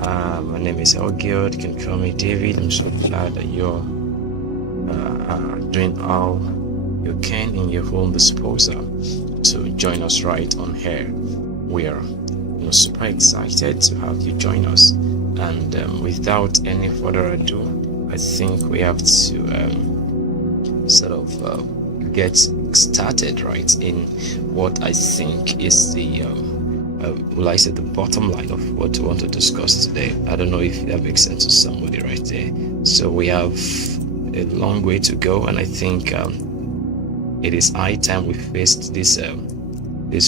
My name is Elgiod. You can call me David. I'm so glad that you're doing all you can in your own disposal to join us right on here. We are super excited to have you join us. And without any further ado, I think we have to get started right in what I think is the the bottom line of what we want to discuss today. I don't know if that makes sense to somebody right there. So we have a long way to go, and I think it is high time we faced this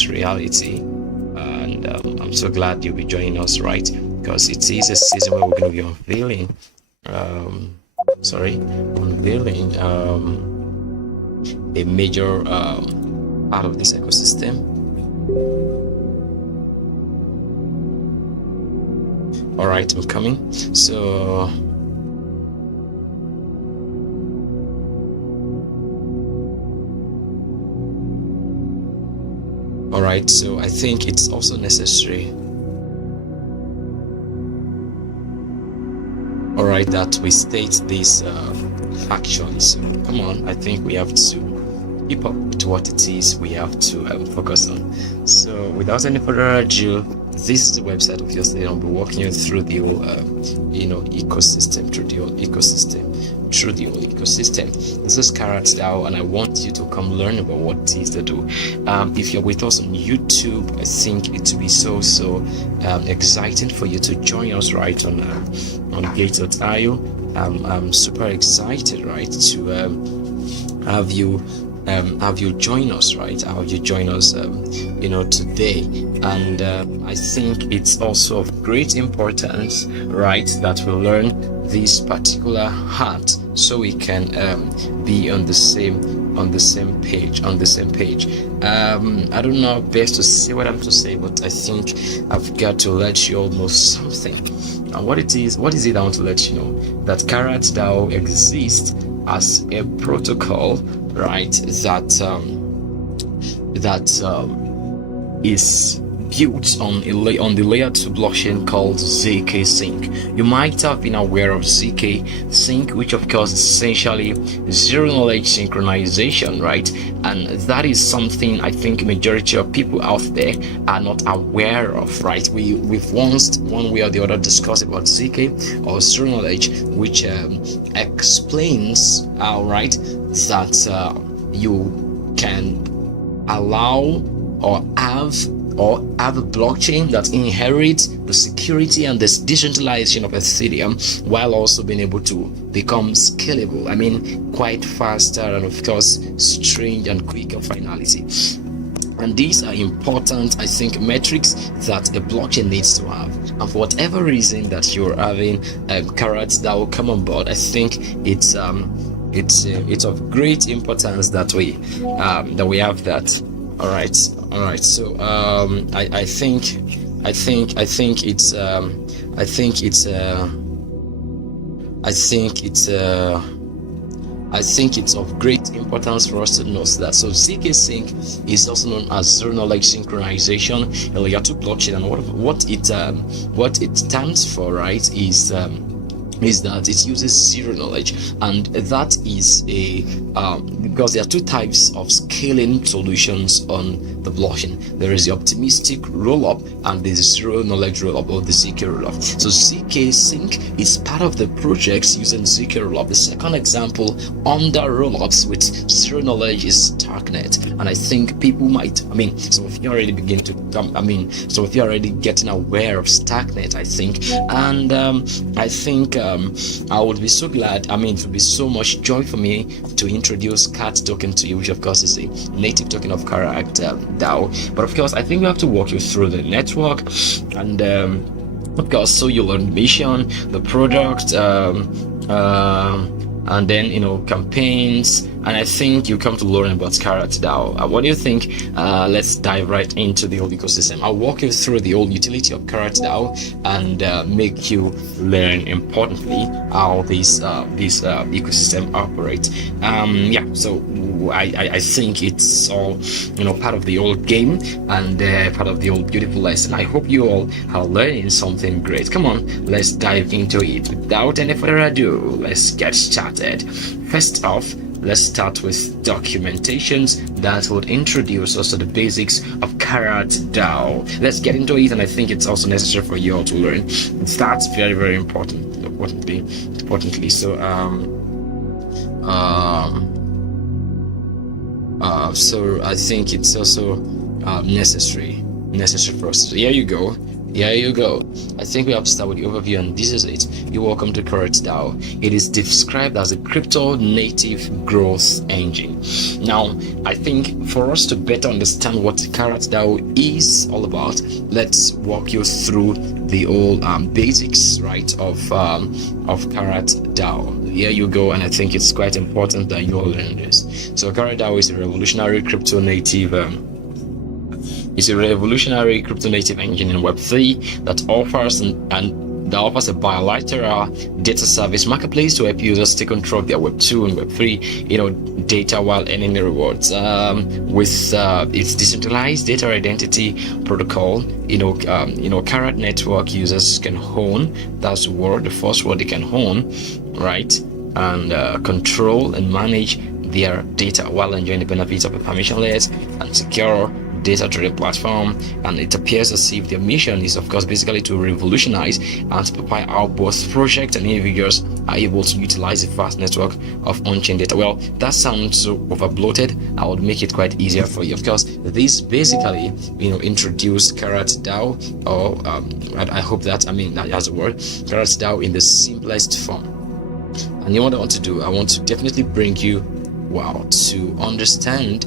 reality. And I'm so glad you'll be joining us, right? Because it is a season where we're going to be unveiling a major part of this ecosystem. All right, I'm coming. So all right, so I think it's also necessary, all right, that we state this actually. So come on, I think we have to keep up with what it is we have to focus on. So without any further ado, this is the website. Obviously, I'll be walking you through the whole ecosystem. This is KaratDAO, and I want you to come learn about what it is to do. If you're with us on YouTube, I think it will be so exciting for you to join us right on GateLive. I'm super excited, right, to have you join us, right? Have you join us today. And I think it's also of great importance, right, that we learn this particular art so we can be on the same page. I don't know best to say what I'm to say, but I think I've got to let you all know something. And what is it I want to let you know? That KaratDAO exists as a protocol, right, that is built on the layer 2 blockchain called ZK Sync. You might have been aware of ZK Sync, which of course is essentially zero knowledge synchronization, right? And that is something I think majority of people out there are not aware of, right? We've once one way or the other discussed about ZK or zero knowledge, which explains how, right, that you can allow or have a blockchain that inherits the security and the decentralization of Ethereum, while also being able to become scalable. I mean, quite faster and of course strange and quicker finality. And these are important, I think, metrics that a blockchain needs to have. And for whatever reason that you're having KaratDAO come on board, I think it's of great importance that we have that. All right. So I think it's of great importance for us to know that. So ZK Sync is also known as zero knowledge synchronization, a layer 2 blockchain, and what it stands for, right, is that it uses zero knowledge, and that is because there are two types of scaling solutions on the blockchain. There is the optimistic rollup and the zero knowledge rollup, or the ZK rollup. So ZK Sync is part of the projects using ZK rollup. The second example under rollups with zero knowledge is Darknet, and I think people might, some of you already some of you are already getting aware of Darknet, I think, and I think I would be so glad, it would be so much joy for me to introduce CAT token to you, which of course is a native token of KaratDAO. But of course, I think we have to walk you through the network, and of course, so you learn the mission, the product, and then campaigns, and I think you come to learn about KaratDAO. What do you think? Let's dive right into the whole ecosystem. I'll walk you through the whole utility of KaratDAO and make you learn, importantly, how this ecosystem operates. So I think it's all part of the old game and part of the old beautiful lesson. I hope you all are learning something great. Come on, let's dive into it. Without any further ado, let's get started. First off, let's start with documentations that would introduce us to the basics of KaratDAO. Let's get into it, and I think it's also necessary for you all to learn. That's very, very importantly. So so I think it's also necessary for us. So here you go. I think we have to start with the overview, and this is it. You're welcome to KaratDAO. It is described as a crypto native growth engine. Now, I think for us to better understand what KaratDAO is all about, let's walk you through the old basics, right, of KaratDAO. Here you go, and I think it's quite important that you all learn this. So KaratDAO is a revolutionary crypto native engine in Web3 that offers a bilateral data service marketplace to help users take control of their Web2 and Web3 data while earning the rewards. With its decentralized data identity protocol, Karat network users can own, that's the first word, they can own, right, and control and manage their data while enjoying the benefits of a permissionless and secure data trading platform. And it appears as if their mission is, of course, basically to revolutionize and to prepare how both projects and individuals are able to utilize a vast network of on-chain data. Well, that sounds so over-bloated. I would make it quite easier for you. Of course, this basically introduced KaratDAO, or I hope that has a word, KaratDAO in the simplest form. And you know what I want to do? I want to definitely bring you to understand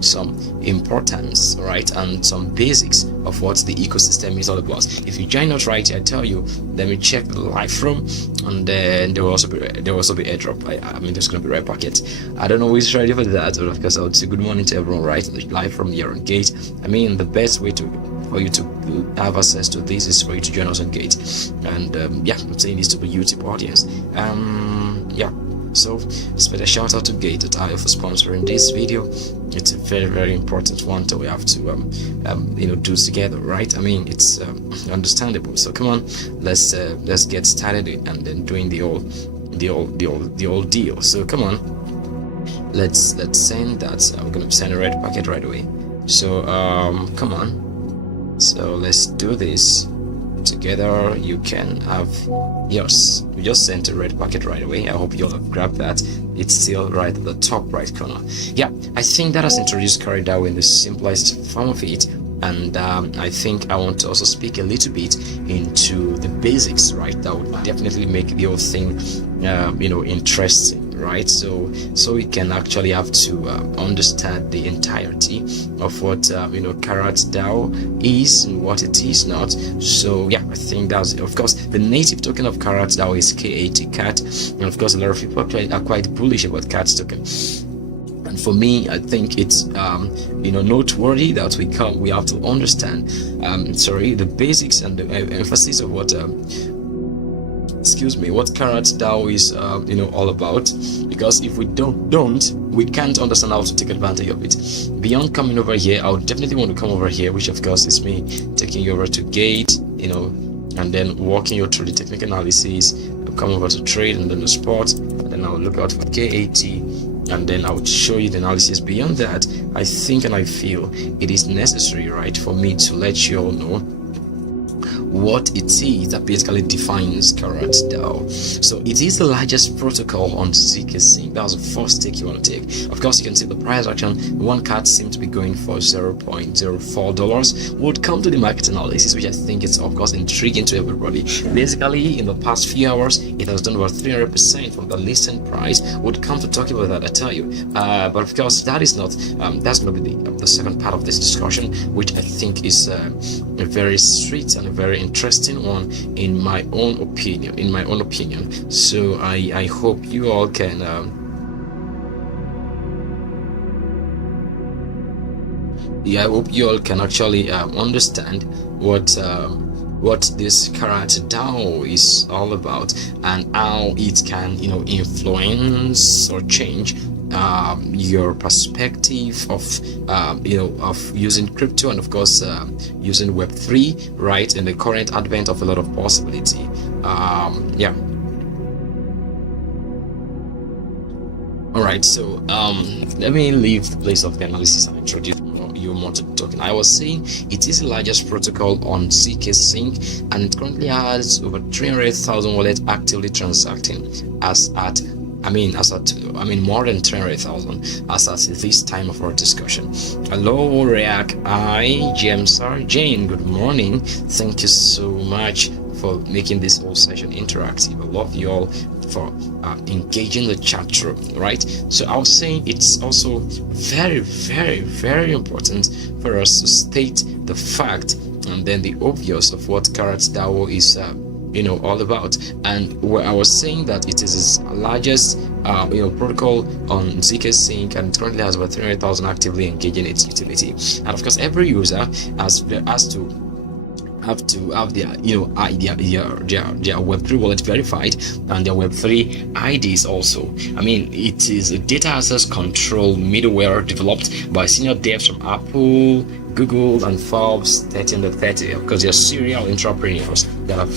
some importance, right, and some basics of what the ecosystem is all about. If you join us right here, I tell you, let me check the live room, and then there will also be Airdrop. There's going to be red packet. I don't know who is ready for that, but of course I would say good morning to everyone, right, live from here on Gate. The best way for you to have access to this is for you to join us on Gate, and I'm saying this to the YouTube audience. So special shout out to GateLive for sponsoring this video. It's a very, very important one that we have to do together, right? It's understandable. So come on, let's get started and then doing the old deal. So come on, let's send that. I'm gonna send a red packet right away. So come on, so let's do this together. You can have yours. We just sent a red packet right away. I hope you all have grabbed that. It's still right at the top right corner. I think that has introduced KaratDAO in the simplest form of it, and I think I want to also speak a little bit into the basics, right, that would definitely make the whole thing interesting, right? So we can actually have to understand the entirety of what KaratDAO is and what it is not. So I think that's, of course, the native token of KaratDAO is KAT, and of course a lot of people are quite bullish about KAT token. And for me, I think it's noteworthy that we have to understand the basics and the emphasis of what KaratDAO is all about, because if we don't we can't understand how to take advantage of it. Beyond coming over here, I would definitely want to come over here, which of course is me taking you over to Gate, and then walking you through the technical analysis. I'll come over to trade and then the spot, and then I'll look out for KAT, and then I would show you the analysis. Beyond that, I think and I feel it is necessary, right, for me to let you all know what it is that basically defines KaratDAO. So it is the largest protocol on ZK Sync. That was the first take you want to take. Of course, you can see the price action. One card seemed to be going for $0.04. We'll come to the market analysis, which I think is of course intriguing to everybody. Basically, in the past few hours, it has done about 300% from the listing price. We'll come to talk about that, I tell you. But of course, that is not. That's going to be the second part of this discussion, which I think is a very sweet and a very interesting one in my own opinion. So I hope you all can yeah, I hope you all can actually understand what this KaratDAO is all about, and how it can, influence or change your perspective of of using crypto, and of course using Web3, right, in the current advent of a lot of possibility. Yeah. All right, so let me leave the place of the analysis and introduce you more to the token. I was saying it is the largest protocol on ZK Sync, and it currently has over 300,000 wallets actively transacting more than 300,000 as at this time of our discussion. Hello, React, James R. Jane, good morning. Thank you so much for making this whole session interactive. I love you all for engaging the chat room, right? So I was saying it's also very, very, very important for us to state the fact and then the obvious of what KaratDAO is all about. And where I was saying that it is the largest protocol on ZK Sync, and it currently has about 300,000 actively engaging its utility. And of course, every user has to have their their Web3 wallet verified, and their Web3 IDs also. I mean, it is a data access control middleware developed by senior devs from Apple, Google, and Forbes 30 under 30, because they're serial entrepreneurs that have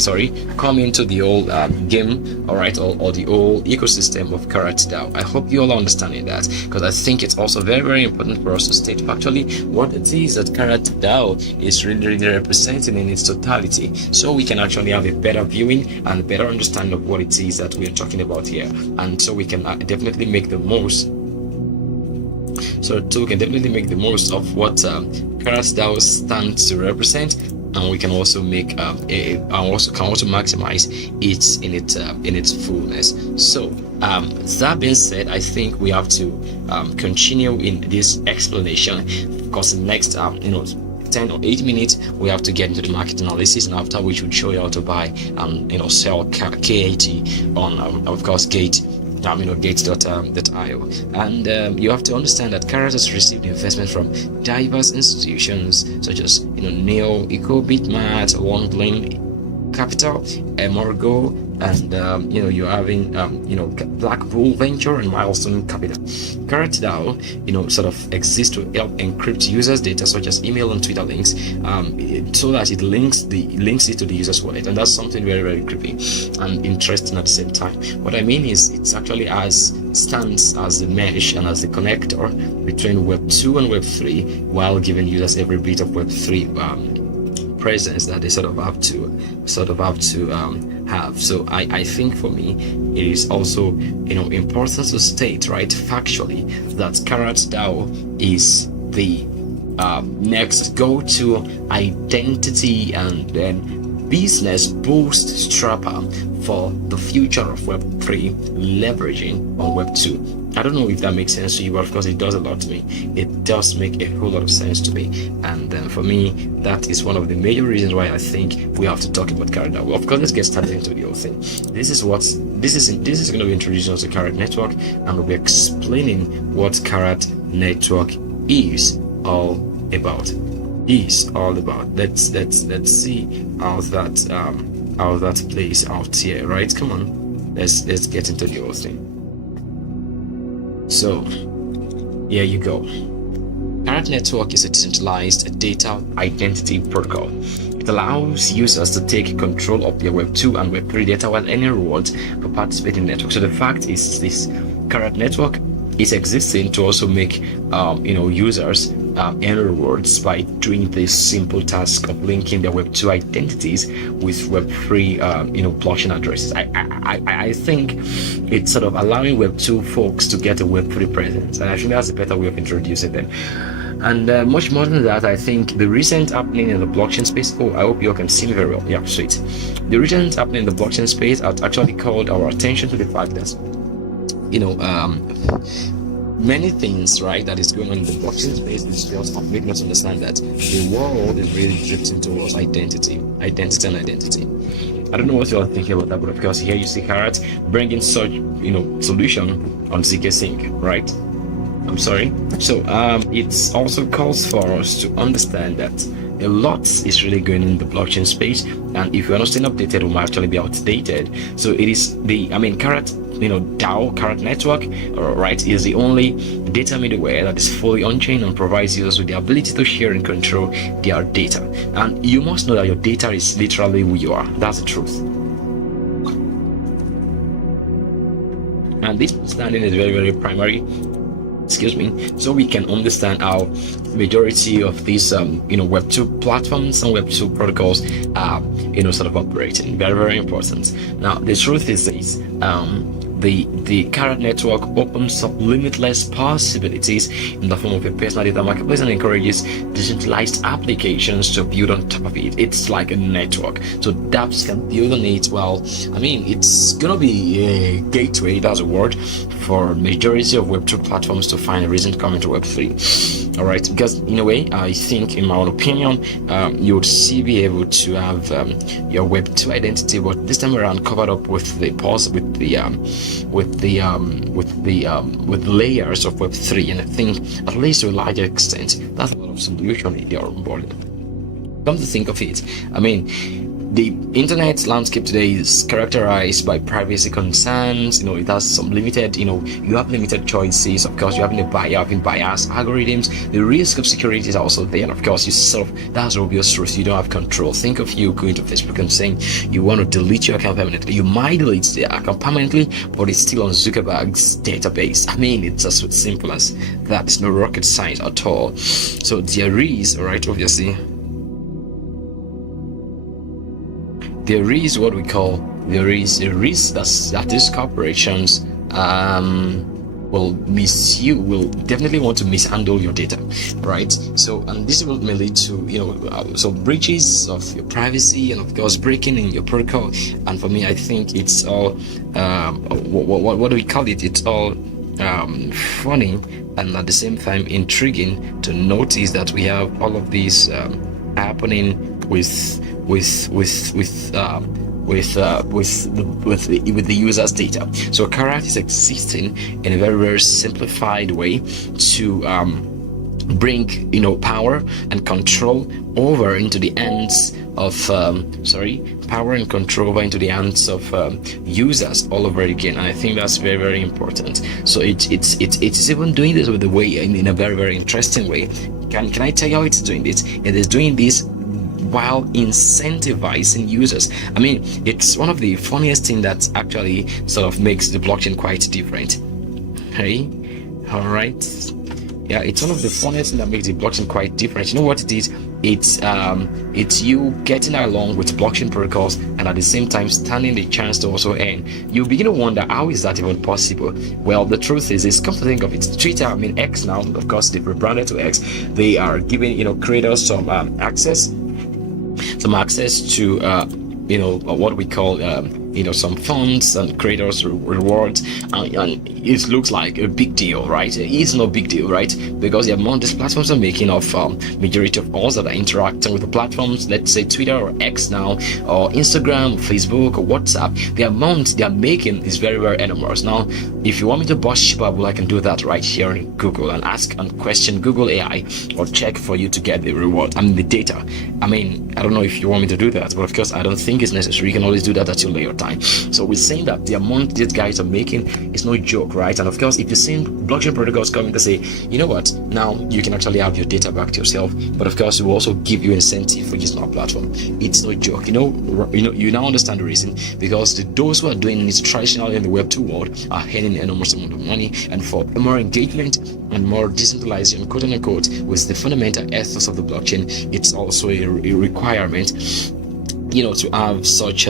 come into the old game, all right, or the old ecosystem of KaratDAO. I hope you all are understanding that, because I think it's also very, very important for us to state factually what it is that KaratDAO is really representing in its totality, so we can actually have a better viewing and a better understanding of what it is that we are talking about here, and so we can definitely make the most. So we can definitely make the most of what KaratDAO stands to represent, and we can also make maximize it in its fullness. So that being said, I think we have to continue in this explanation, because the next 10 or 8 minutes we have to get into the market analysis, and after which we'll show you how to buy and sell KAT on of course Gate.io. And you have to understand that Karat has received investment from diverse institutions such as Neo, Bitmat, Unveiling Capital, Emorgo, and you're having Black Bull Venture and Milestone Capital. KaratDAO sort of exists to help encrypt users' data such as email and Twitter links, so that it links it to the user's wallet, and that's something very, very creepy and interesting at the same time. What I mean is it's actually stands as the mesh and as the connector between Web 2 and Web 3, while giving users every bit of Web 3 presence that they sort of have to have. So I think for me it is also important to state, right, factually, that KaratDAO is the next go-to identity and then business boost strapper for the future of Web3 leveraging on Web 2. I don't know if that makes sense to you, but of course it does a lot to me. It does make a whole lot of sense to me, and for me that is one of the major reasons why I think we have to talk about KaratDAO. Well, of course, let's get started into the whole thing. This is going to be introducing us to Karat Network, and we'll be explaining what Karat Network is all about. Let's see how that plays out here, right? Come on, let's get into the whole thing. So here you go. Karat Network is a decentralized data identity protocol. It allows users to take control of their Web 2 and Web 3 data without any rewards for participating in the network. So the fact is, this Karat Network is existing to also make users earn rewards by doing this simple task of linking their Web 2 identities with Web 3 blockchain addresses. I think it's sort of allowing Web 2 folks to get a Web 3 presence, and I think that's a better way of introducing them. And much more than that, I think the recent happening in the blockchain space, I hope you all can see me very well. Yeah, sweet. The recent happening in the blockchain space has actually called our attention to the fact that many things, right, that is going on in the blockchain space is just making us understand that the world is really drifting towards identity. I don't know what you are thinking about that, but of course here you see Karat bringing such solution on ZK Sync, right? I'm sorry. So it also calls for us to understand that a lot is really going in the blockchain space, and if you're not staying updated, we might actually be outdated. So it is the, I mean, DAO, Karat network, right, is the only data middleware that is fully on-chain and provides users with the ability to share and control their data. And you must know that your data is literally who you are. That's the truth. And this understanding is very, very primary, so we can understand how majority of these web 2 platforms and web 2 protocols are sort of operating. Very, very important. Now the truth is this, the Karat network opens up limitless possibilities in the form of a personal data marketplace and encourages decentralized applications to build on top of it. It's like a network, so dApps can build on it. Well, I mean, it's gonna be a gateway, that's a word, for majority of Web2 platforms to find a reason to come into Web3. All right, because in a way, I think, in my own opinion, you would still be able to have your Web2 identity, but this time around covered up with the layers of Web3. And I think, at least to a large extent, that's a lot of solution in your onboarding. Come to think of it, I mean, the internet landscape today is characterized by privacy concerns. It has some limited, you have limited choices. Of course, you're having biased algorithms. The risk of security is also there. And of course, that's the obvious truth. You don't have control. Think of you going to Facebook and saying you want to delete your account permanently. You might delete the account permanently, but it's still on Zuckerberg's database. I mean, it's just as simple as that. It's no rocket science at all. So there is, right, obviously, there is a risk that these corporations will definitely want to mishandle your data, right? So, and this will lead to some breaches of your privacy, and of course breaking in your protocol. And for me, I think it's all what do we call it? It's all funny and at the same time intriguing to notice that we have all of these happening with the user's data. So Karat is existing in a very, very simplified way to bring power and control over into the hands of users all over again. And I think that's very, very important. So it's even doing this with the way in a very, very interesting way. Can I tell you how it's doing this? It is doing this while incentivizing users. I mean, it's one of the funniest things that actually sort of makes the blockchain quite different. Hey, all right. Yeah, it's one of the funniest things that makes the blockchain quite different. You know what it is? It's you getting along with blockchain protocols and at the same time standing the chance to also earn. You begin to wonder, how is that even possible? Well, the truth is, come to think of it, Twitter, I mean X now, of course they've rebranded to X. They are giving creators some access to what we call some funds and creators rewards, and it looks like a big deal, right? It's no big deal, right? Because the amount these platforms are making of majority of us that are interacting with the platforms, let's say Twitter or X now, or Instagram, or Facebook, or WhatsApp, the amount they are making is very, very enormous. Now, if you want me to bust Shibabul, I can do that right here in Google and ask and question Google AI or check for you to get the reward. I mean the data. I mean, I don't know if you want me to do that, but of course I don't think it's necessary. You can always do that at your later time. So we're saying that the amount these guys are making is no joke, right? And of course, if you're seeing blockchain protocols coming to say, you know what, now you can actually have your data back to yourself, but of course it will also give you incentive for using our platform. It's no joke. You now understand the reason, because those who are doing it traditionally in the Web2 world are earning an enormous amount of money, and for more engagement and more decentralization, quote unquote, with the fundamental ethos of the blockchain, it's also a requirement to have such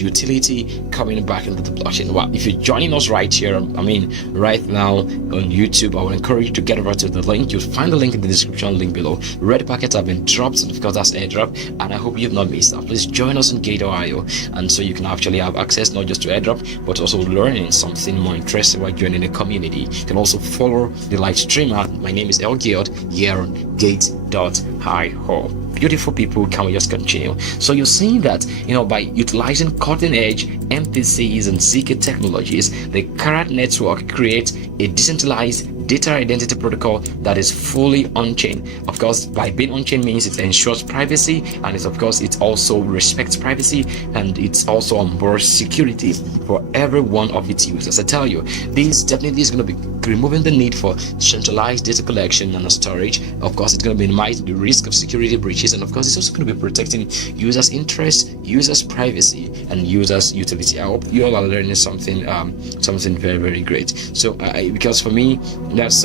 utility coming back into the blockchain. Well, if you're joining us right here, right now on YouTube, I would encourage you to get over to the link. You'll find the link in the description link below. Red packets have been dropped, and of course that's Airdrop, and I hope you've not missed that. Please join us on GateLive, and so you can actually have access not just to Airdrop, but also learning something more interesting while joining the community. You can also follow the live streamer. My name is El Giot here on Gate.io. Beautiful people, can we just continue? So you're seeing that by utilizing cutting-edge MPCs and ZK technologies, the Karat network creates a decentralized data identity protocol that is fully on-chain. Of course, by being on-chain means it ensures privacy, and it also respects privacy, and it's also onboards security for every one of its users. I tell you, this definitely is going to be removing the need for centralized data collection and storage. Of course, it's going to minimize the risk of security breaches, and of course, it's also going to be protecting users' interest, users' privacy, and users' utility. I hope you all are learning something very, very great. So because for me, that's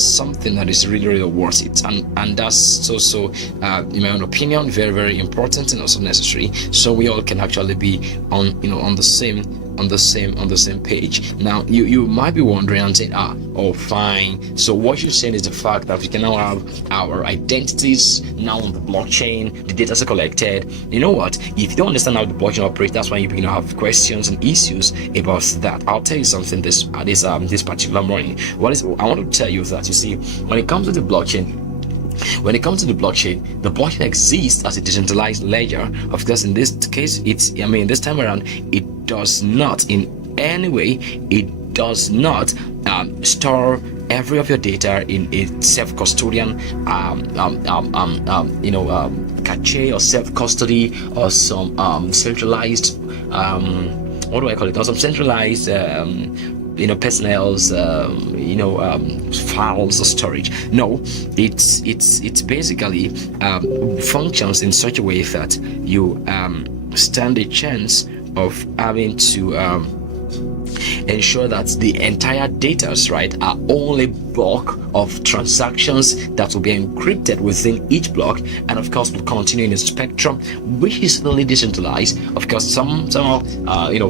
something that is really, really worth it, and that's also in my own opinion, very, very important and also necessary, so we all can actually be on the same page. Now you might be wondering and saying, oh fine, so what you're saying is the fact that we can now have our identities now on the blockchain, the data are collected. You know what, if you don't understand how the blockchain operates, that's why you begin to have questions and issues about that. I'll tell you something this particular morning. I want to tell you that, you see, when it comes to the blockchain, the blockchain exists as a decentralized ledger. Of course, in this case, this time around, it does not in any way, it does not store every of your data in a self-custodian cache or self-custody or some centralized what do I call it, or some centralized personnel's files or storage. No, it's basically functions in such a way that you stand a chance of having to ensure that the entire data, right, are only block of transactions that will be encrypted within each block, and of course will continue in a spectrum which is only decentralized, of course somehow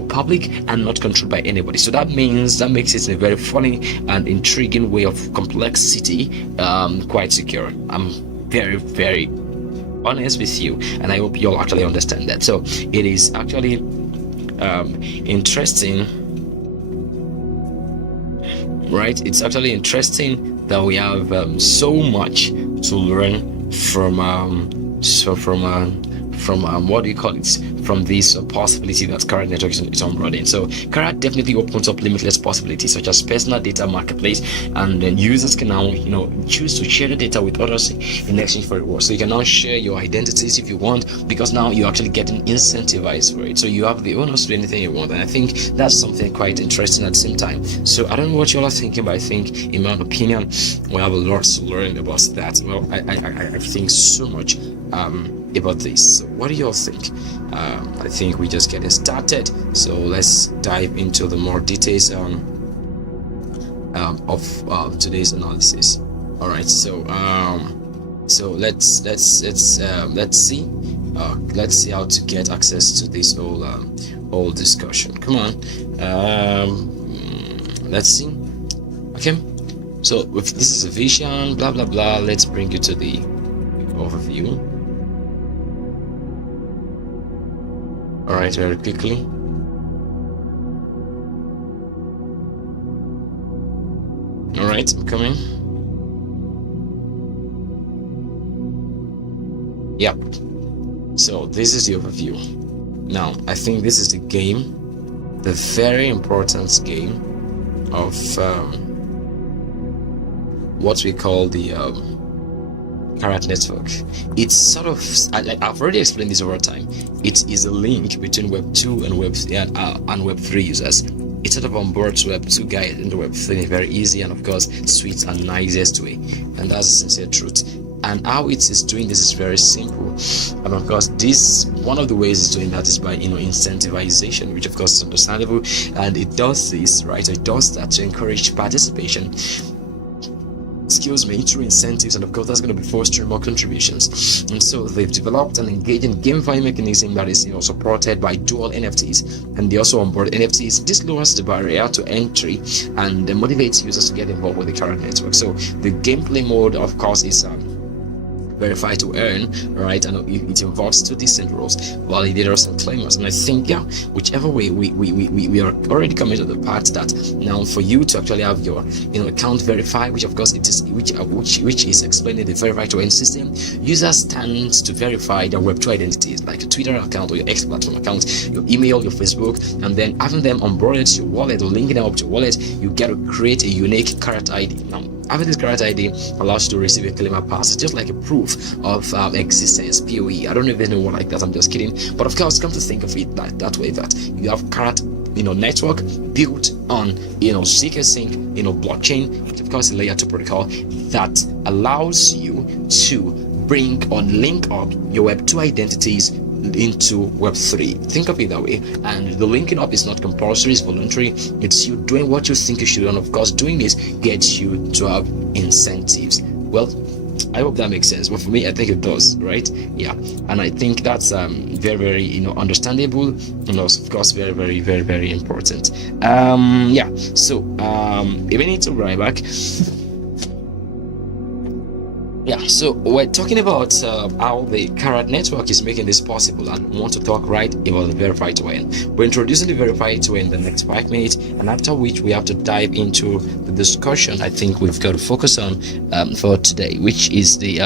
public and not controlled by anybody. So that makes it a very funny and intriguing way of complexity, quite secure. I'm very, very honest with you, and I hope you'll actually understand that. So it is actually interesting, right? It's actually interesting that we have so much to learn from what do you call it, from this possibility that Karat network is onboarding. So Karat definitely opens up limitless possibilities such as personal data marketplace, and then users can now choose to share the data with others in exchange for rewards. So you can now share your identities if you want, because now you're actually getting incentivized for it. So you have the onus to do anything you want, and I think that's something quite interesting at the same time. So I don't know what you all are thinking, but I think in my own opinion we have a lot to learn about that. Well, I think so much about this. So what do you all think? I think we're just getting started, so let's dive into the more details of today's analysis. All right, so let's see how to get access to this whole discussion. Come on, let's see. Okay, so if this is a vision, blah blah blah, let's bring you to the overview. All right, very quickly. All right, I'm coming. Yep. So this is the overview. Now, I think this is the game, the very important game of what we call the Karat network. It's sort of, I've already explained this over time. It is a link between Web 2 and Web 3 users. It sort of onboards Web 2 guys into Web 3 in a very easy and of course sweet and nicest way, and that's the sincere truth. And how it is doing this is very simple, and of course this one of the ways it's doing that is by incentivization, which of course is understandable, and it does this, right? It does that to encourage participation, through incentives, and of course that's going to be fostering more contributions. And so they've developed an engaging gamifying mechanism that is supported by dual NFTs, and they also onboard NFTs. This lowers the barrier to entry and motivates users to get involved with the Karat network. So the gameplay mode, of course, is verify to earn, right? And it involves two distinct roles, validators and claimers. And I think, yeah, whichever way, we are already coming to the part that now for you to actually have your account verified, which of course it is which is explained in the verify to earn system. Users stand to verify their Web2 identities, like your Twitter account or your X platform account, your email, your Facebook, and then having them onboarded to your wallet or linking them up to your wallet, you get to create a unique Karat ID. Now, having this Karat ID allows you to receive a claimer pass. It's just like a proof of existence, POE. I don't know if there's anyone like that, I'm just kidding. But of course, come to think of it that way, that you have Karat network built on ZK Sync blockchain, which of course is a layer 2 protocol that allows you to bring or link up your Web2 identities into Web3. Think of it that way. And the linking up is not compulsory, it's voluntary. It's you doing what you think you should do, and of course doing this gets you to have incentives. Well, I hope that makes sense. But for me, I think it does, right? Yeah. And I think that's very, very understandable, and also of course very, very, very, very important. Yeah. So if we need to write back. Yeah, so we're talking about how the Karat network is making this possible, and want to talk right about the verify to earn. We're introducing the verify to earn in the next 5 minutes, and after which we have to dive into the discussion I think we've got to focus on for today, which is the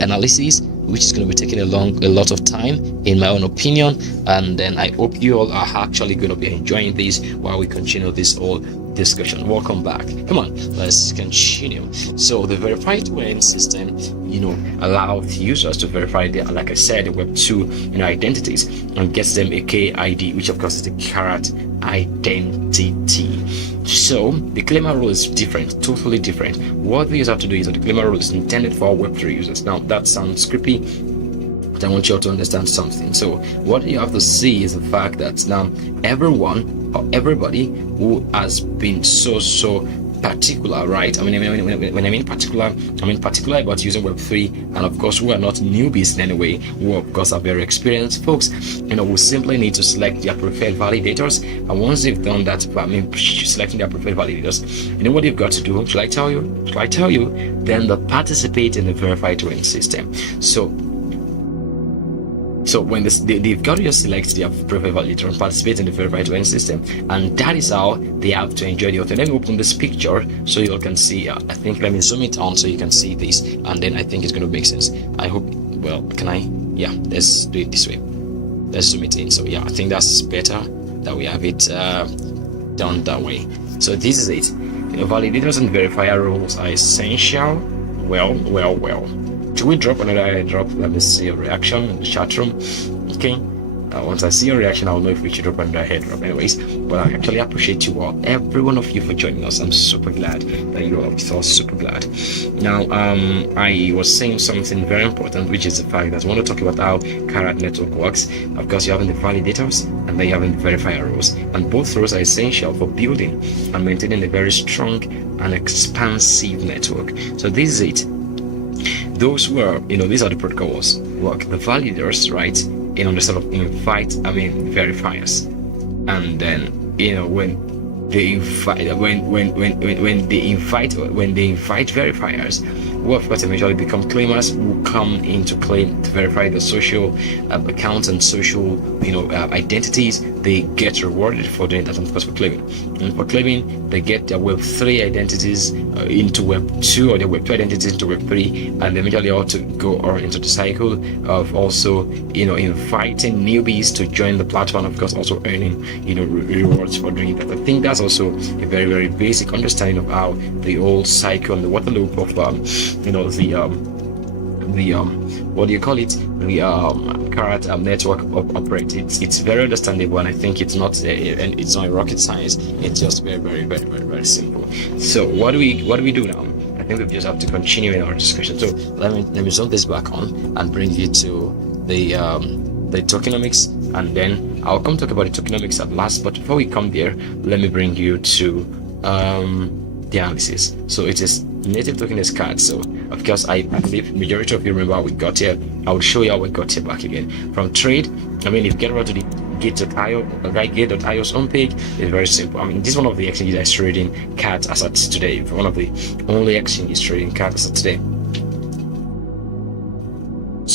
analysis, which is going to be taking a lot of time in my own opinion. And then I hope you all are actually going to be enjoying this while we continue this whole discussion. Welcome back. Come on, let's continue. So the verify to earn system allows users to verify their, like I said, the Web2 identities, and gets them a KID, which of course is the Karat identity. So the claimer rule is different, totally different. What the user have to do is that the claimer rule is intended for Web3 users. Now that sounds creepy, but I want you all to understand something. So what you have to see is the fact that now everyone or everybody who has been so particular, right? I mean, when I mean particular, I mean particular about using Web3, and of course who are not newbies in any way, who of course are very experienced folks, who simply need to select their preferred validators. And once they've done that, selecting their preferred validators, what they've got to do? Shall I tell you? Then they participate in the verify to earn system. So when they've got to just select their preferred validator and participate in the verify to earn system, and that is how they have to enjoy the author. Let me open this picture so you all can see. I think let me zoom it on so you can see this, and then I think it's going to make sense. I hope. Well, can I? Yeah, let's do it this way. Let's zoom it in. So yeah, I think that's better that we have it done that way. So this is it. Validators and verifier rules are essential. Well. Should we drop another airdrop? Let me see your reaction in the chat room. Okay. Once I see your reaction, I'll know if we should drop another airdrop. Anyways, but I actually appreciate you all, every one of you, for joining us. I'm super glad that you all are so super glad. Now, I was saying something very important, which is the fact that I want to talk about how Karat network works. Of course, you're having the validators and then you're having the verifier roles, and both roles are essential for building and maintaining a very strong and expansive network. So this is it. Those who are, these are the protocols work. The validators, right, the sort of verifiers, and then when they invite verifiers, who of course eventually become claimers, who come in to claim to verify the social accounts and social identities. They get rewarded for doing that, and of course for claiming. And for claiming, they get their Web3 identities into Web2, or their Web2 identities into Web3, and they eventually also go on into the cycle of also inviting newbies to join the platform, of course also earning rewards for doing that. I think that's also a very, very basic understanding of how the whole cycle and the water loop of what do you call it, the Karat network operates. It's very understandable, and I think it's not rocket science. It's just very, very, very, very, very simple. So what do we do now? I think we just have to continue in our discussion. So let me zoom this back on and bring you to the tokenomics, and then I'll come talk about the tokenomics at last. But before we come there, let me bring you to the analysis. So it is native token is card. So of course I believe majority of you remember how we got here. I will show you how we got here back again from trade. If you get over to the Gate.io, Gate.io's homepage, it's very simple. This is one of the exchanges that's trading CAT assets today. One of the only exchanges trading CAT assets today.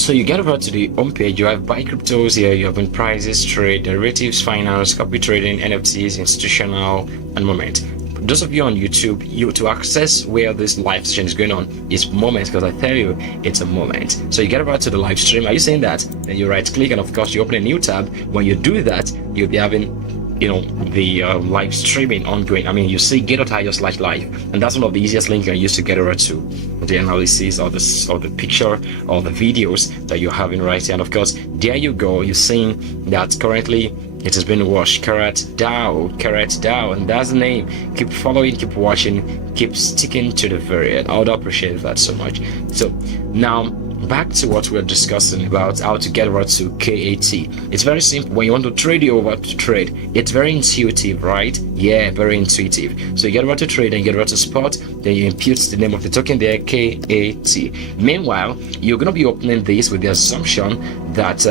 So you get over to the home page. You have buy cryptos here. You have in prices, trade, derivatives, finance, copy trading, NFTs, institutional, and moment. Those of you on YouTube, you to access where this live session is going on is moment, because I tell you it's a moment. So you get over to the live stream. Are you saying that? Then you right click, and of course you open a new tab. When you do that, you'll be having the live streaming ongoing. I mean, you see gate.io/live, and that's one of the easiest links you can use to get over to the analysis or the picture or the videos that you're having right here. And of course, there you go. You're seeing that currently it has been washed. KaratDAO, and that's the name. Keep following, keep watching, keep sticking to the very end. I would appreciate that so much. So now back to what we're discussing about how to get over to KAT. It's very simple. When you want to trade, you over to trade. It's very intuitive, right? Yeah, very intuitive. So you get over to trade and you get over to spot, then you impute the name of the token there, KAT. Meanwhile, you're going to be opening this with the assumption that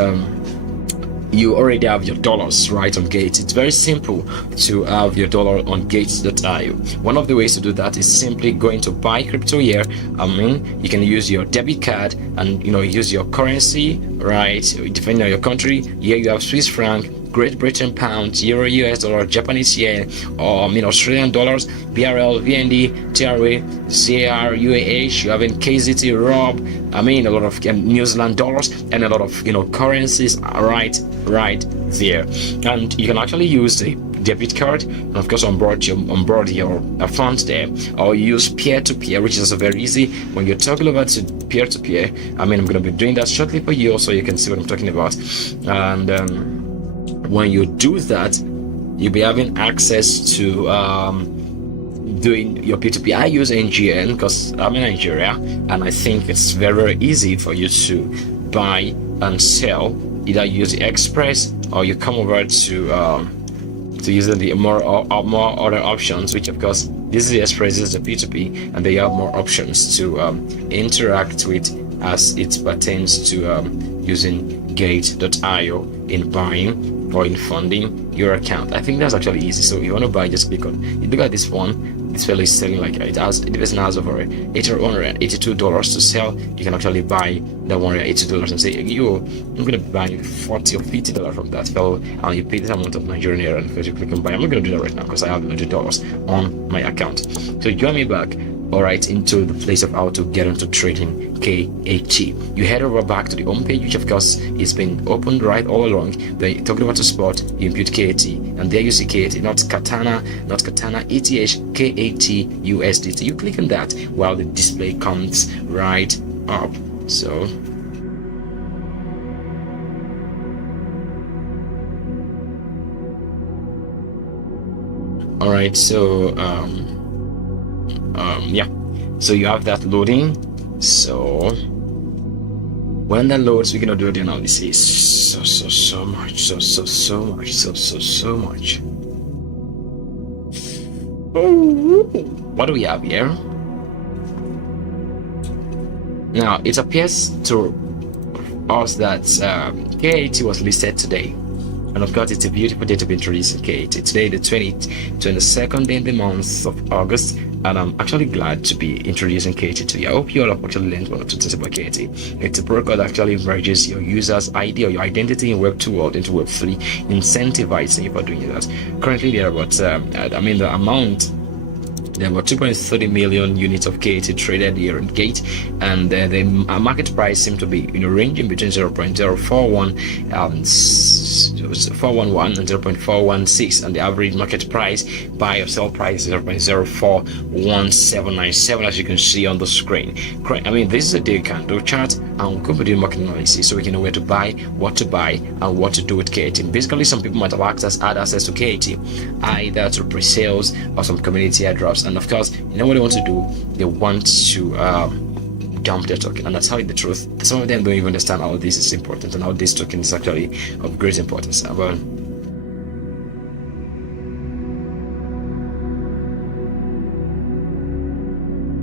you already have your dollars right on Gate. It's very simple to have your dollar on Gate.io. One of the ways to do that is simply going to buy crypto here. I mean, you can use your debit card and use your currency, right? Depending on your country. Here you have Swiss franc, Great Britain pound, euro, US dollar, Japanese yen, or Australian dollars, BRL, VND, TRA, CAR, UAH. You have in KZT, ROB. I mean, a lot of New Zealand dollars and a lot of currencies right there. And you can actually use the debit card and of course onboard your funds there, or use peer-to-peer, which is also very easy. When you're talking about to peer-to-peer, I mean, I'm going to be doing that shortly for you so you can see what I'm talking about. And when you do that, you'll be having access to doing your P2P. I use NGN because I'm in Nigeria, and I think it's very, very easy for you to buy and sell. Either use the Express or you come over to using the more other options, which of course this is the Express, this is the P2P, and they have more options to interact with as it pertains to using Gate.io in buying or in funding your account. I think that's actually easy. So if you want to buy, just click on. You look at this one. This fellow is selling like the person has over $882 to sell. You can actually buy that $182 and say, I'm gonna buy $40 or $50 from that fellow, and you pay this amount of Nigerian naira, and because you click on buy. I'm not gonna do that right now because I have $100 on my account. So join me back into the place of how to get into trading KAT. You head over back to the home page, which of course is been opened right all along. Then talking about the spot, you impute KAT, and there you see KAT, not Katana, ETH, KAT USDT. You click on that while the display comes right up. So all right, so yeah, so you have that loading. So when that loads, we're gonna do the analysis. So much. What do we have here? Now it appears to us that KAT was listed today, and of course it's a beautiful day to be introducing KAT. Today the 22nd in the month of August, and I'm actually glad to be introducing KAT to you. I hope you all have actually learned one or two things about KAT. It's a protocol that actually merges your user's ID or your identity in Web 2 world into Web 3, incentivizing you for doing that. Currently there are about the amount. There were 2.30 million units of KAT traded here in Gate, and the market price seemed to be ranging between 0.041 411 and 0.416, and the average market price buy or sell price is 0.041797, as you can see on the screen. I mean, this is a day candle chart, and we're going to be doing market analysis so we can know where to buy, what to buy, and what to do with KAT. Basically, some people might have had access to KAT either through pre-sales or some community airdrops, and of course, you know what they want to do? They want to dump their token, and that's how the truth. Some of them don't even understand how this is important and how this token is actually of great importance.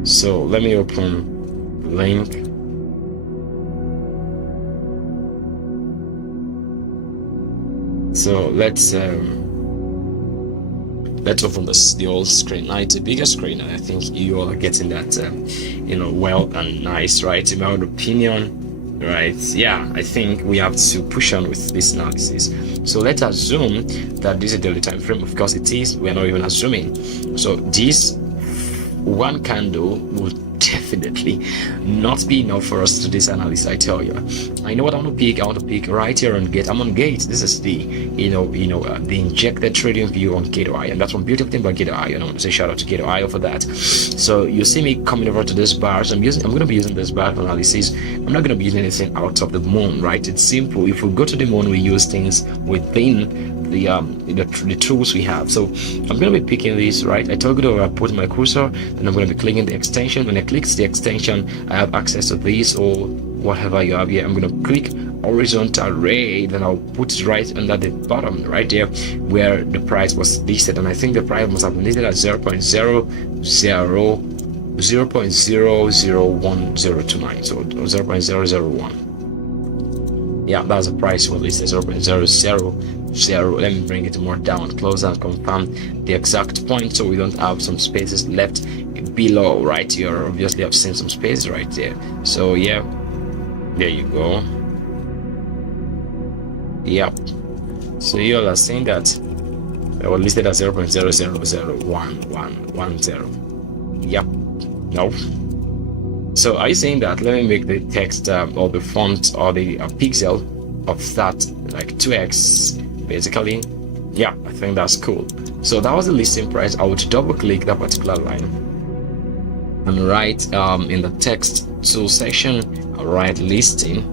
So let me open the link. So let's open the old screen. Now it's a bigger screen, and I think you all are getting that well and nice, right? In my own opinion, right? Yeah, I think we have to push on with this analysis. So let's assume that this is a daily time frame. Of course it is, we're not even assuming. So this one candle will definitely not be enough for us to do this analysis. I tell you, I know what I want to pick. I want to pick right here on Gate. I'm on Gate. This is the the injected trading view on GateLive, and that's one beautiful thing about GateLive. And I want to say shout out to GateLive for that. So you see me coming over to this bar. So I'm going to be using this bar for analysis. I'm not going to be using anything out of the moon, right? It's simple. If we go to the moon, we use things within the tools we have. So I'm going to be picking this, right? I told you to put my cursor, then I'm going to be clicking the extension. When I click the extension, I have access to this or whatever you have here. I'm going to click horizontal ray, then I'll put it right under the bottom right there where the price was listed, and I think the price must have been listed at 0.0001029, so 0.001. yeah, that's the price was listed, 0.000. Let me bring it more down closer and confirm the exact point so we don't have some spaces left below. Right, you obviously have seen some space right there. So yeah, there you go. Yep, so you all are saying that it was listed at 0.0001110. Yep. No. So are you saying that? Let me make the text or the font or the pixel of that like 2x basically. Yeah, I think that's cool. So that was the listing price. I would double click that particular line and write in the text tool section, write listing.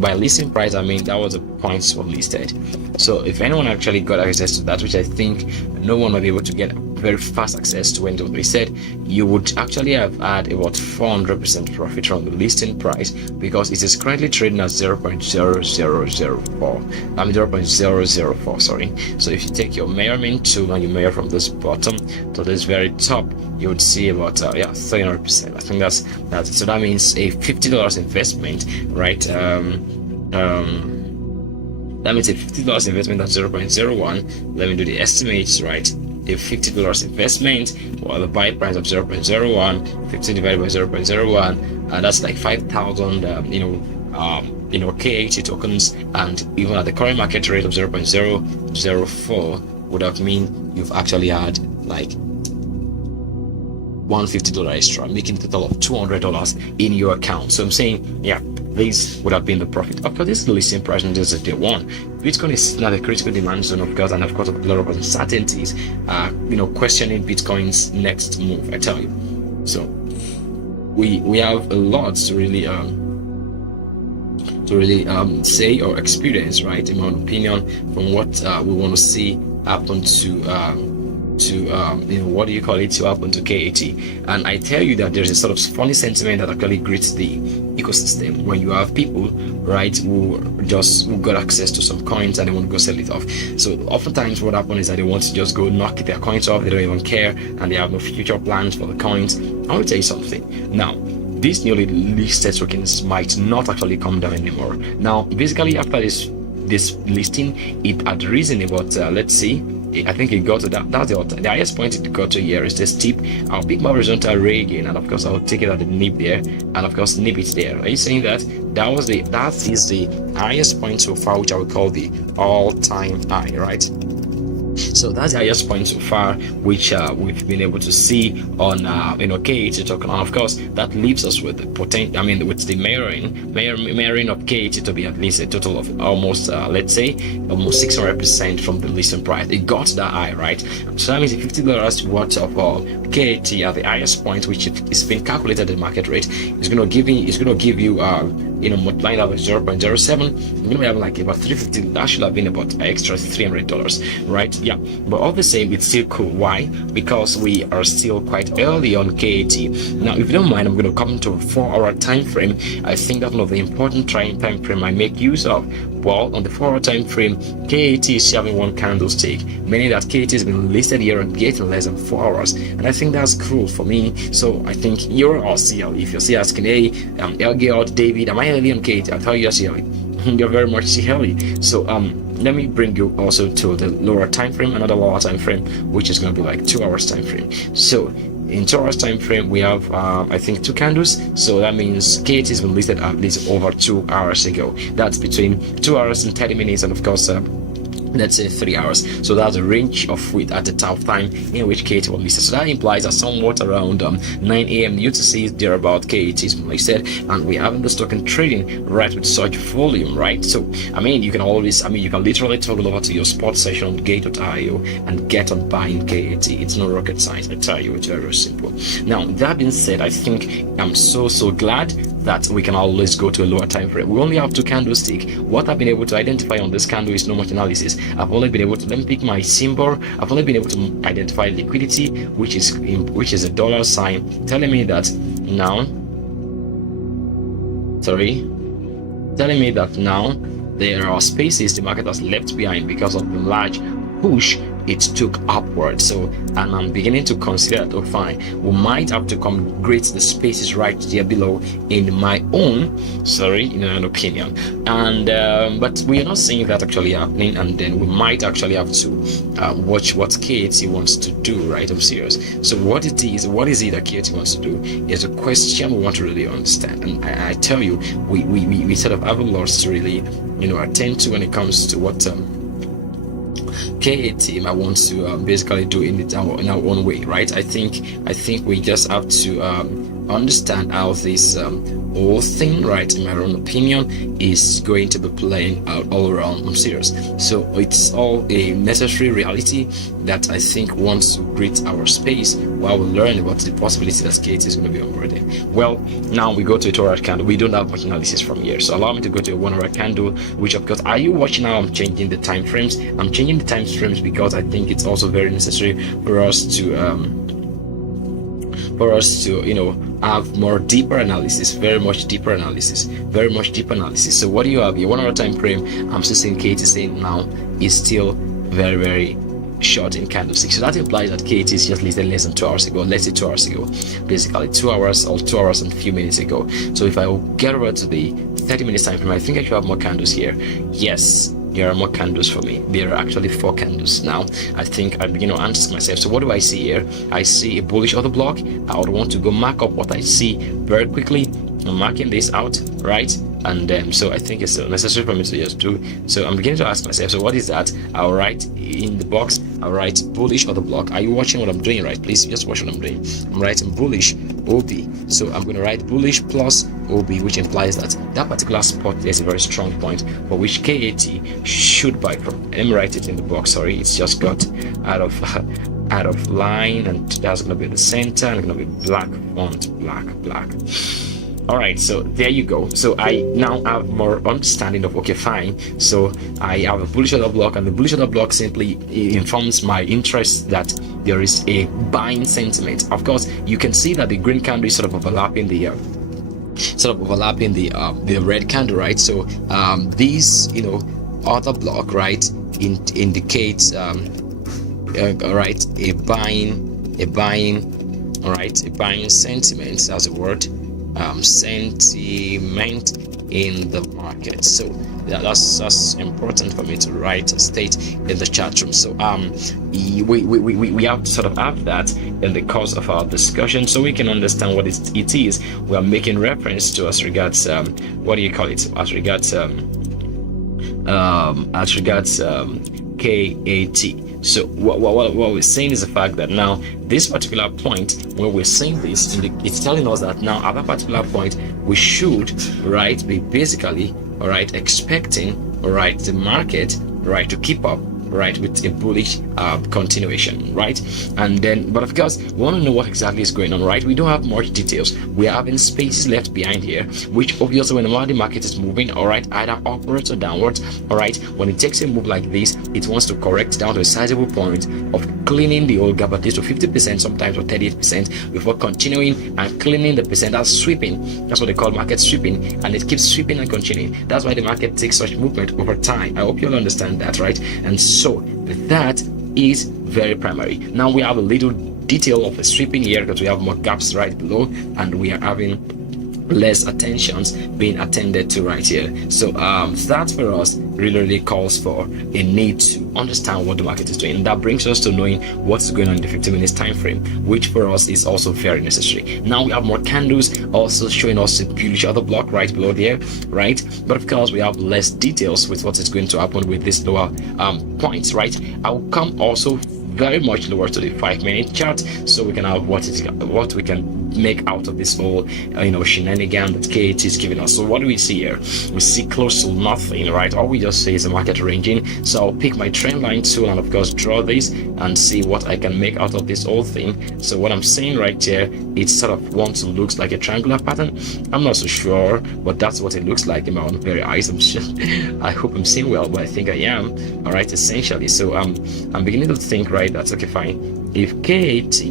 By listing price, I mean that was the points were listed. So if anyone actually got access to that, which I think no one will be able to get very fast access to when they said, you would actually have had about 400% profit from the listing price, because it is currently trading at 0.0004. I mean 0.004, sorry. So if you take your measurement tool and you measure from this bottom to this very top, you would see about 300%. I think that's so that means a $50 investment, right? That means a $50 investment at 0.01. Let me do the estimates, right? A $50 investment, well, the buy price of 0.01, 50 divided by 0.01, that's like 5,000 K80 tokens, and even at the current market rate of 0.004 would have mean you've actually had like $150 extra, making a total of $200 in your account. So I'm saying, yeah, this would have been the profit. Of course, this is the listing price and this is day one. Bitcoin is still at a critical demand zone, of course, and of course, a lot of uncertainties, questioning Bitcoin's next move, I tell you. So we have a lot to really say or experience, right? In my opinion, from what we want to see happen to what do you call it, to happen to KAT. And I tell you that there's a sort of funny sentiment that actually greets the ecosystem when you have people, right, who got access to some coins and they want to go sell it off. So oftentimes what happens is that they want to just go knock their coins off, they don't even care, and they have no future plans for the coins. I will tell you something now. These newly listed tokens might not actually come down anymore. Now, basically, after this listing, it had risen about let's see, I think it got to that's the highest point it got to here is this tip. I'll pick my horizontal ray again, and of course I'll take it at the nib there, and of course nib it there. Are you saying that that is the highest point so far, which I would call the all-time high, right? So that's the highest point so far, which we've been able to see on KAT token. And of course, that leaves us with the potential. I mean, with the mirroring of KAT to be at least a total of almost, let's say, almost 600% from the listing price. It got that high, right? So that means $50 worth of KAT at the highest point, which is being calculated at the market rate, is going to give you multiplying that with 0.07, you're going to be having like about 350. That should have been about extra $300, right? Yeah, but all the same, it's still cool. Why? Because we are still quite early on KAT. Now, if you don't mind, I'm going to come to a 4-hour time frame. I think that's one of the important time frame I make use of. Well, on the 4-hour time frame, KAT is having one candlestick, meaning that KAT has been listed here on Gate in less than 4 hours, and I think that's cool for me. So I think you're all CL. If you're still asking, hey, LG or David, am I early on KAT? I'll tell you, yes, you're very much early. So let me bring you also to the lower time frame, another lower time frame, which is going to be like 2 hours time frame. So in 2 hours time frame, we have I think 2 candles, so that means KT has been listed at least over 2 hours ago. That's between 2 hours and 30 minutes, and of course let's say 3 hours. So that's a range of width at the top time in which KT was listed. So that implies that somewhat around 9 a.m. UTC thereabout KT is listed, and we have in the stock and trading right with such volume, right? So I mean, you can always, you can literally toggle over to your spot session on Gate.io and get on buying KT. It's no rocket science, I tell you. It's very, very simple. Now that being said, I think I'm so glad that we can always go to a lower time frame. We only have 2 candlesticks. What I've been able to identify on this candle is not much analysis. I've only been able to, let me pick my symbol. I've only been able to identify liquidity, which is a dollar sign, telling me that now there are spaces the market has left behind because of the large push it took upward. So, and I'm beginning to consider that, oh fine, we might have to come grade the spaces right there below in my own opinion. And but we are not seeing that actually happening, and then we might actually have to watch what KT wants to do, right? I'm serious. So what it is that KT wants to do is a question we want to really understand. And I tell you, we sort of have a lot to really attend to when it comes to what KT I want to basically do in our own way, right? I think we just have to understand how this whole thing, right, in my own opinion, is going to be playing out all around. I'm serious. So it's all a necessary reality that I think wants to greet our space while we learn about the possibility that KT is going to be onboarded. Well, now we go to a 2-hour candle. We don't have much analysis from here, so allow me to go to a 1-hour candle, which of course, are you watching how I'm changing the time frames? I'm changing the time frames because I think it's also very necessary for us to have more deeper analysis, very much deeper analysis. So what do you have? Your 1 hour time frame, I'm still seeing KT saying now is still very, very short in candlesticks. So that implies that KT is just listed less than 2 hours ago, let's say 2 hours ago, basically 2 hours or 2 hours and a few minutes ago. So if I get over to the 30 minutes time frame, I think I should have more candles here. Yes, there are more candles for me. There are actually 4 candles now. I think I begin to ask myself, so what do I see here? I see a bullish order block. I would want to go mark up what I see very quickly. I'm marking this out, right? And so I think it's necessary for me to just do. So I'm beginning to ask myself, so what is that? I'll write in the box, I'll write bullish order block. Are you watching what I'm doing, right? Please just watch what I'm doing. I'm writing bullish OB. So I'm going to write bullish plus OB, which implies that that particular spot there's a very strong point for which KT should buy from. Let me write it in the box. Sorry, it's just got out of line, and that's going to be the center, and it's going to be black font, black. All right, so there you go. So I now have more understanding of, okay, fine, so I have a bullish order block, and the bullish order block simply informs my interest that there is a buying sentiment. Of course, you can see that the green candle is sort of overlapping the red candle, right? So this order block, right, indicates right, a buying sentiment, as a word. Sentiment in the market. So that's important for me to write and state in the chat room. So we have to sort of have that in the course of our discussion, so we can understand what it is we are making reference to as regards what do you call it, as regards KAT. So what we're saying is the fact that now this particular point, when we're saying this, it's telling us that now at that particular point we should, right, be basically, all right, expecting, all right, the market, right, to keep up, right, with a bullish continuation, right? And then, but of course, we want to know what exactly is going on, right? We don't have much details. We are having spaces left behind here, which obviously when the market is moving, all right, either upwards or downwards, all right, when it takes a move like this, it wants to correct down to a sizable point of cleaning the old gap at least to 50%, sometimes or 38%, before continuing and cleaning the percent. That's sweeping. That's what they call market sweeping, and it keeps sweeping and continuing. That's why the market takes such movement over time. I hope you'll understand that, right? And so that is very primary. Now we have a little detail of the sweeping here because we have more gaps right below, and we are having less attentions being attended to right here. So that for us really calls for a need to understand what the market is doing, and that brings us to knowing what's going on in the 15 minutes time frame, which for us is also very necessary. Now we have more candles also showing us a bullish other block right below there, right? But of course we have less details with what is going to happen with this lower points, right? I'll come also very much lower to the 5-minute chart, so we can have what we can make out of this whole shenanigan that KT is giving us. So what do we see here? We see close to nothing, right? All we just see is a market ranging. So I'll pick my trend line tool and of course draw this and see what I can make out of this whole thing. So what I'm saying right here, it sort of wants to look like a triangular pattern. I'm not so sure, but that's what it looks like in my own very eyes. I'm sure, I hope I'm seeing well, but I think I am. All right, essentially. So I'm beginning to think, right, that's okay, fine. If KAT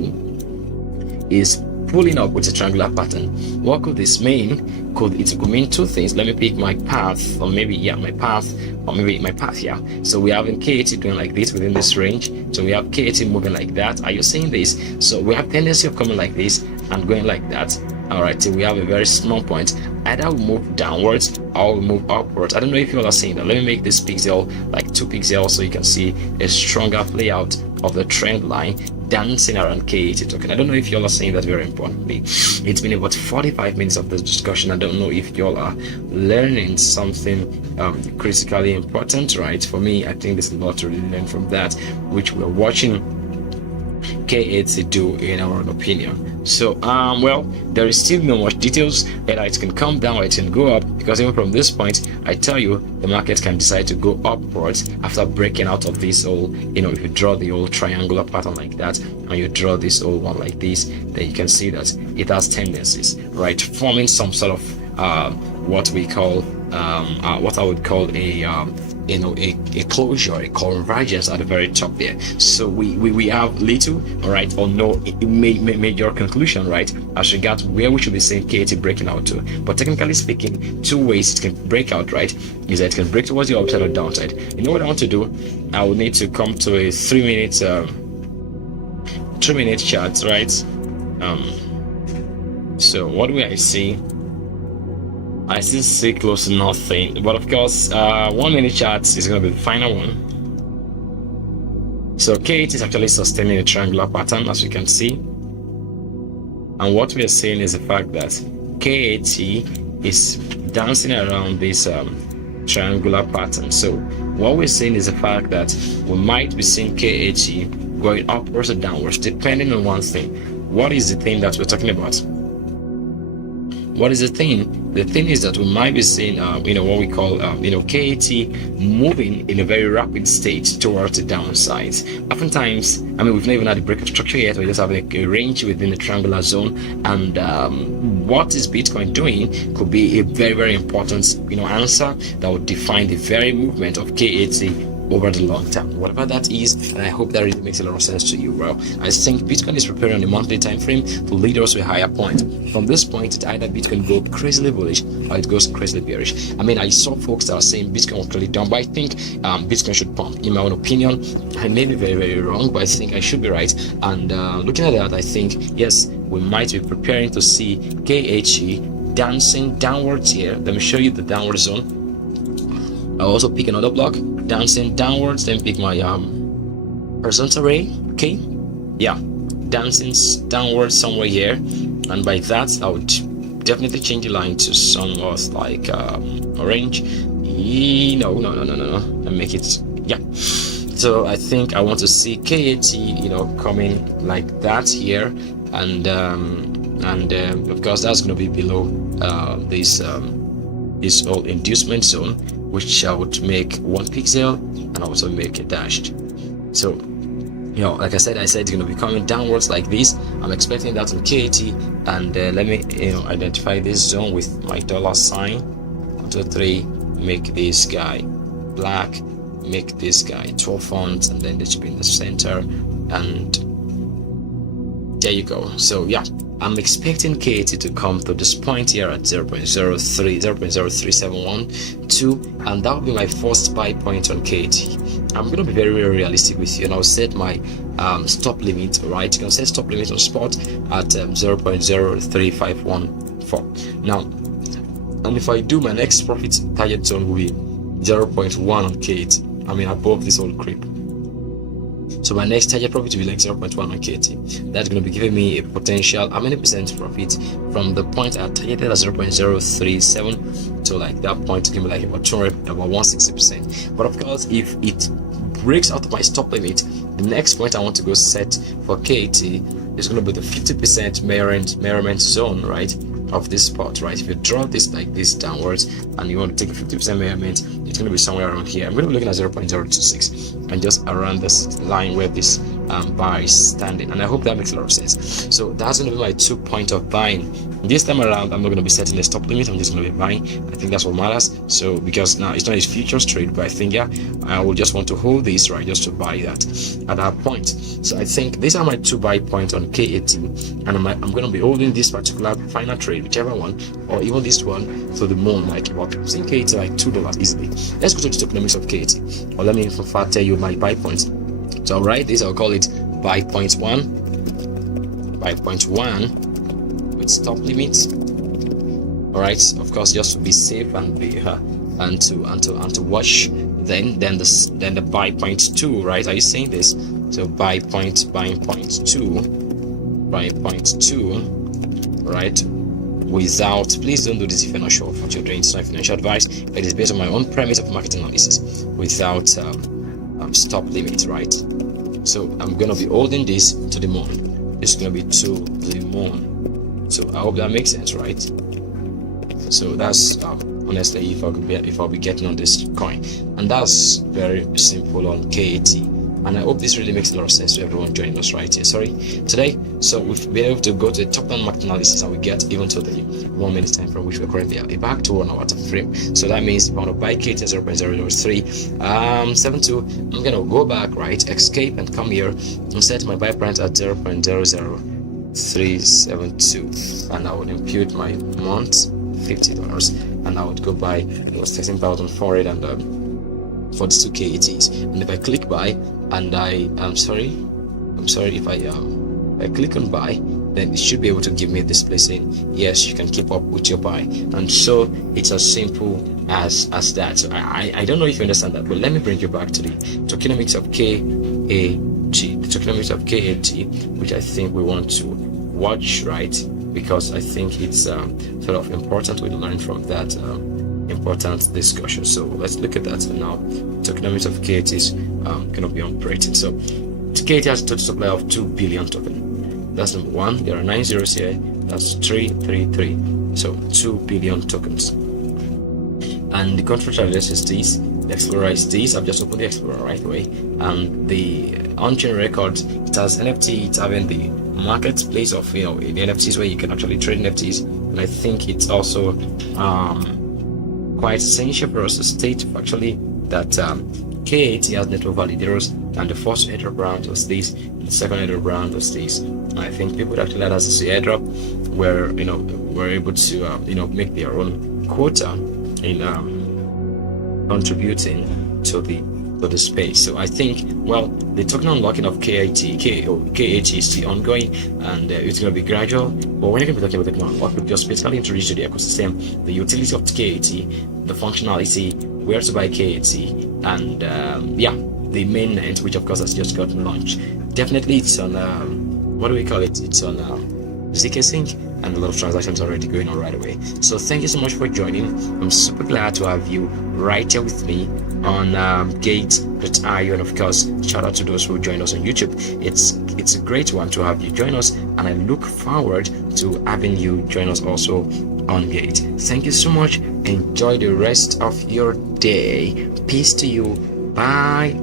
is pulling up with a triangular pattern, what could this mean? It could mean two things. Let me pick my path, or maybe my path, yeah. So we have KAT doing like this within this range. So we have KAT moving like that. Are you seeing this? So we have tendency of coming like this and going like that. All right, so we have a very small point. Either we move downwards or we move upwards. I don't know if you all are seeing that. Let me make this pixel like 2 pixels so you can see a stronger play out of the trend line dancing around KAT token. I don't know if you all are seeing that very importantly. It's been about 45 minutes of this discussion. I don't know if you all are learning something critically important, right? For me, I think there's a lot to really learn from that, which we're watching KAT do in our own opinion. So well, there is still no much details, and it can come down or it can go up, because even from this point I tell you the market can decide to go upwards after breaking out of this whole, if you draw the old triangular pattern like that and you draw this old one like this, then you can see that it has tendencies, right, forming some sort of what we call what I would call a closure, a convergence at the very top there. So we have little, all right, or no major conclusion, right, as regards where we should be seeing KAT breaking out to. But technically speaking, two ways it can break out, right, is that it can break towards the upside or downside. You know what I want to do? I will need to come to a 3-minute chart, right? So what do I see? I still see close to nothing, but of course 1-minute chart is going to be the final one. So KAT is actually sustaining a triangular pattern, as you can see, and what we are seeing is the fact that KAT is dancing around this triangular pattern. So what we're seeing is the fact that we might be seeing KAT going upwards or downwards depending on one thing. What is the thing that we're talking about? What is the thing? The thing is that we might be seeing, what we call, KAT moving in a very rapid state towards the downside. Oftentimes, we've not even had a break of structure yet. We just have a range within the triangular zone, and what is Bitcoin doing could be a very, very important, answer that would define the very movement of KAT over the long term, whatever that is. And I hope that really makes a lot of sense to you. Well, I think Bitcoin is preparing on a monthly time frame to lead us to a higher point. From this point, it either Bitcoin go crazily bullish or it goes crazily bearish. I saw folks that are saying Bitcoin was clearly done, but I think Bitcoin should pump. In my own opinion, I may be very, very wrong, but I think I should be right. And looking at that, I think yes, we might be preparing to see KAT dancing downwards here. Let me show you the downward zone. I'll also pick another block dancing downwards, then pick my horizontal ray. Okay, yeah, dancing downwards somewhere here, and by that I would definitely change the line to somewhat like orange. No, and make it, yeah. So I think I want to see KAT coming like that here, and of course that's going to be below this whole inducement zone, which I would make 1 pixel and also make it dashed. So like I said it's going to be coming downwards like this. I'm expecting that on KAT, and let me identify this zone with my $sign. 1, 2, 3, make this guy black, make this guy 12 fonts, and then they should be in the center, and there you go. So yeah, I'm expecting KAT to come to this point here at 0.03712, and that will be my first buy point on KAT. I'm going to be very, very realistic with you, and I'll set my stop limit, right? You can set stop limit on spot at 0.03515 0.4. Now, and if I do, my next profit target zone will be 0.1 on KAT. I mean, above this whole creep. So my next target profit will be like 0.1 on KAT. That's going to be giving me a potential how many percent profit from the point I targeted at 0.037 to like that point to give me like about 160%. But of course, if it breaks out of my stop limit, the next point I want to go set for KAT is going to be the 50% merriment zone, right, of this spot, right? If you draw this like this downwards and you want to take a 50% merriment, it's going to be somewhere around here. I'm going to be looking at 0.026 and just around this line where this bar is standing, and I hope that makes a lot of sense. So that's going to be my 2 point of buying. This time around, I'm not going to be setting a stop limit. I'm just going to be buying. I think that's what matters. So because now it's not a futures trade, but I think I will just want to hold this, right, just to buy that at that point. So I think these are my 2 buy points on KAT, and I'm going to be holding this particular final trade, whichever one, or even this one to the moon, like about I'm seeing KAT like $2 easily. Let's go to the tokenomics of KAT, or let me in fact tell you my buy points. So I'll write this, I'll call it buy point 1 with stop limits. All right, of course, just to be safe and be and to watch. Then the buy point 2, right? Are you saying this? So buying point 2, right? Without, please don't do this if you're not sure of what you're doing. It's not financial advice, but it is based on my own premise of market analysis without stop limit, right? So I'm gonna be holding this to the moon. It's gonna be to the moon. So I hope that makes sense, right? So that's honestly if I'll be getting on this coin, and that's very simple on KAT. And I hope this really makes a lot of sense to everyone joining us right here. Today. So we've been able to go to the top down market analysis, and we get even to the 1 minute time frame, which we're currently at, back to 1 hour time frame. So that means if I want to buy KAT at 0.00372, I'm gonna go back, right, escape, and come here and set my buy point at 0.00372, and I would impute my month $50, and I would go buy, it was 13,400 and for the 2 KATs. And if I click buy, and I'm sorry if I click on buy, then it should be able to give me this place saying yes, you can keep up with your buy. And so it's as simple as that. So I don't know if you understand that, but let me bring you back to the tokenomics of KAT, which I think we want to watch, right? Because I think it's sort of important we learn from that important discussion. So let's look at that now. Tokenomics of KAT is going to be operating. So KAT has a total supply of 2 billion tokens. That's number 1. There are 9 zeros here. That's 333. So 2 billion tokens. And the contract address is this. The Explorer is this. I've just opened the Explorer right away. And the on-chain record, it has NFT. It's having the marketplace of the NFTs where you can actually trade NFTs. And I think it's also quite essential for us to state actually that KAT has network validators, and the first airdrop round was this, the second airdrop round was this. And I think people actually had access to airdrop where were able to make their own quota in contributing to the space. So I think, well, the token unlocking of KAT is still ongoing, and it's going to be gradual. But when you're going to be talking about token unlock, we'll just basically introduce you to the ecosystem, the utility of KAT, the functionality, where to buy KAT, and the mainnet, which of course has just gotten launched. Definitely, it's on what do we call it? It's on ZK Sync, and a lot of transactions already going on right away. So thank you so much for joining. I'm super glad to have you right here with me on GateLive, and of course shout out to those who joined us on YouTube. It's a great one to have you join us, and I look forward to having you join us also on Gate. Thank you so much. Enjoy the rest of your day. Peace to you. Bye.